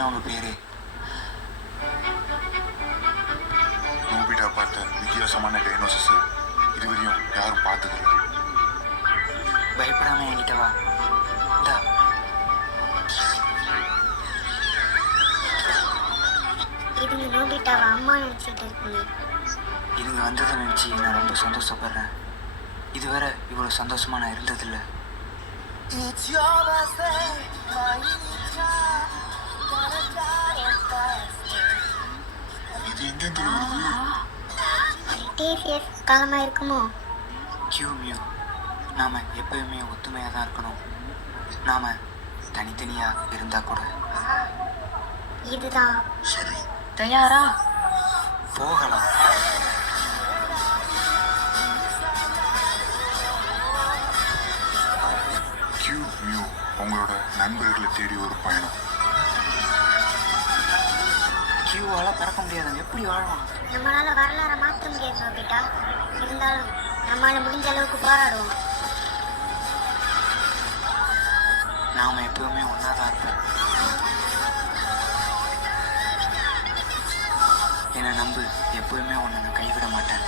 தான் உங்க பேரு. நோபிட்டா பார்த்த வித்தியாசமான டைனோசஸ் இதுவரையும் யாரும் பார்த்ததில்லை. பயப்படாம என்கிட்ட வா. இந்தா. இதுங்க நோபிட்டாவை அம்மா நினச்சிட்டு இருக்குங்க. இதுங்க வந்ததை நினச்சி நான் ரொம்ப சந்தோஷப்படுறேன். இதுவரை இவ்வளோ சந்தோஷமா நான் இருந்ததில்லை. இது எங்கேருந்து வருது? டிசிஎஸ் காலமாக இருக்குமோ? கியூமியோ, நாம் எப்பயுமே ஒத்துமையாக தான் இருக்கணும். நாம் தனித்தனியாக இருந்தால் கூட. இதுதான். சரி, தயாரா? போகலாம். கியூ மியூ உங்களோட நண்பர்களை தேடி ஒரு பயணம். கியூவால் பறக்க முடியாதுங்க, எப்படி வாழணும்? நம்மளால வரலாறை மாற்ற முடியாது நோபிட்டா. இருந்தாலும் நம்மளால முடிஞ்ச அளவுக்கு போராடுவோம். நாம் எப்பவுமே ஒன்றா தான் இருப்போம். என்னை நம்பு, எப்பவுமே உன்னை நான் கைவிட மாட்டேன்.